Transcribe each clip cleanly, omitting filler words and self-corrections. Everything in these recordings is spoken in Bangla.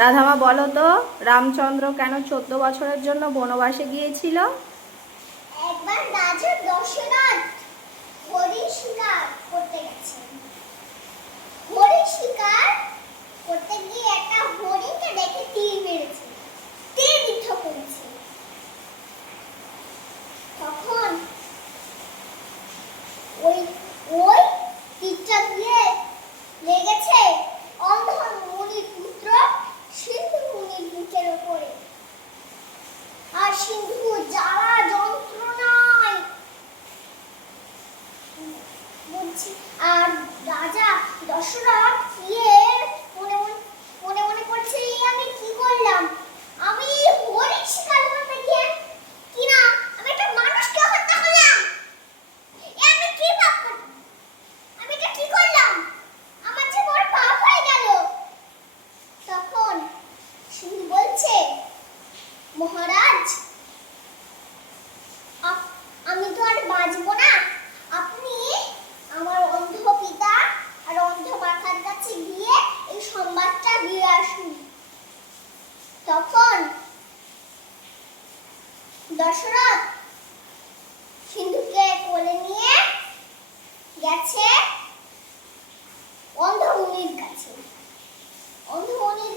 রাধামা বলো তো, রামচন্দ্র কেন 14 বছরের জন্য বনবাসে গিয়েছিল? একবার রাজা দশরথ হরিণ শিকার করতে গেছেন। হরিণ শিকার করতে গিয়ে একটা হরিণকে দেখে তীর মেরেছে, তীর বিদ্ধ করেছে। তখন ওই ওই তীরটা দিয়ে লেগেছে অন্ধ মুনির পুত্র সিন্ধু মুনির বুকের উপরে। আর সিন্ধু জ্বালা যন্ত্রণায় বুঝছি। আর রাজা দশরথ মনে মনে করছে, আমি কি করলাম? আমি হরিণ শিকার করতে গিয়ে কিনা আমি একটা মানুষকে হত্যা করলাম। আমি কি পাপ করলাম? আমি এটা কি করলাম? আমার যে বড় পাপ হয়ে গেল। তখন সিন্ধু বলছে, মহারাজ, আমি তো আর বাঁচবো না। আপনি আমার অন্ধ পিতা আর অন্ধ মাতার কাছে গিয়ে এই সংবাদটা দিয়ে আসুন। তখন দশরথ সিন্ধুকে কোলে নিয়ে গেছে অন্ধ মুনির কাছে। অন্ধ মুনির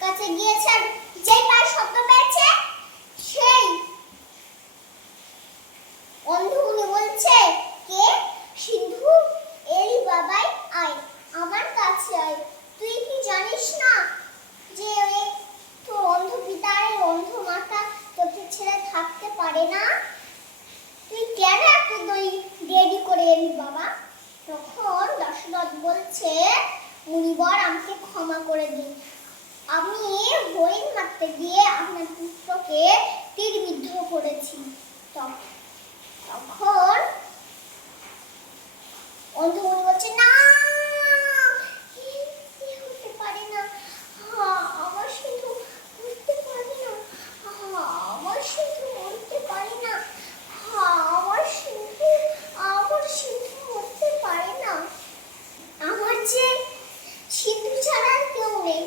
কাছে গিয়েছেন, যেই পায়ে শব্দ পেয়েছে সেই অন্ধ মুনি বলছে, কে? সিন্ধু, এই বাবাই, আয় আমার কাছে আয়। তুই কি জানিস না যে তোর অন্ধ পিতা আর অন্ধ মাতা তোকে ছেড়ে থাকতে পারে না? তুই কেন এত দেরি করে এলি বাবা? তখন দশরথ বলছে, মুনিবর, আমাকে ক্ষমা করে দিন। আমি হরিণ মারতে গিয়ে আপনার পুত্রকে তীরবিদ্ধ করেছি। তখন অন্ধ মুনি বলছে, না, হতে পারে না। আমার সিন্ধু মরতে পারে না। আমার সিন্ধু মরতে পারে না। আমার সিন্ধু মরতে পারে না। আমার যে সিন্ধু ছাড়া কেউ নেই।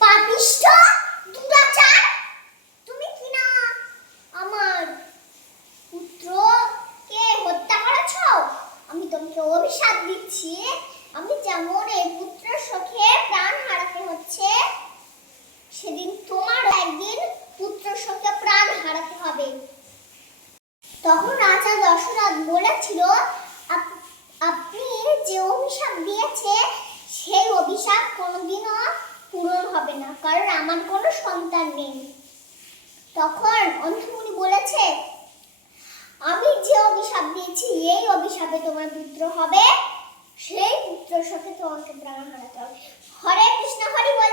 পাপিষ্ঠ, দুরাচার, তুমি কিনা আমার পুত্রকে হত্যা করেছো। আমি তোমাকে অভিশাপ দিচ্ছি, আমি যেমন এই পুত্রের শোকে প্রাণ হারাতে হচ্ছে, সেদিন তোমার একদিন পুত্র শোকে প্রাণ হারাতে হবে। তখন রাজা দশরথ বলেছিল, আপনি যে অভিশাপ দিয়েছে সেই অভিশাপ কোনোদিনও পূরণ হবে না, কারণ আমার কোনো সন্তান নেই। তখন অন্ধ মুনি বলেছে, আমি যে অভিশাপ দিয়েছি এই অভিশাপে তোমার পুত্র হবে, সেই পুত্রের সাথে তোমাকে প্রাণ হারাতে হবে। হরে কৃষ্ণ, হরি বল।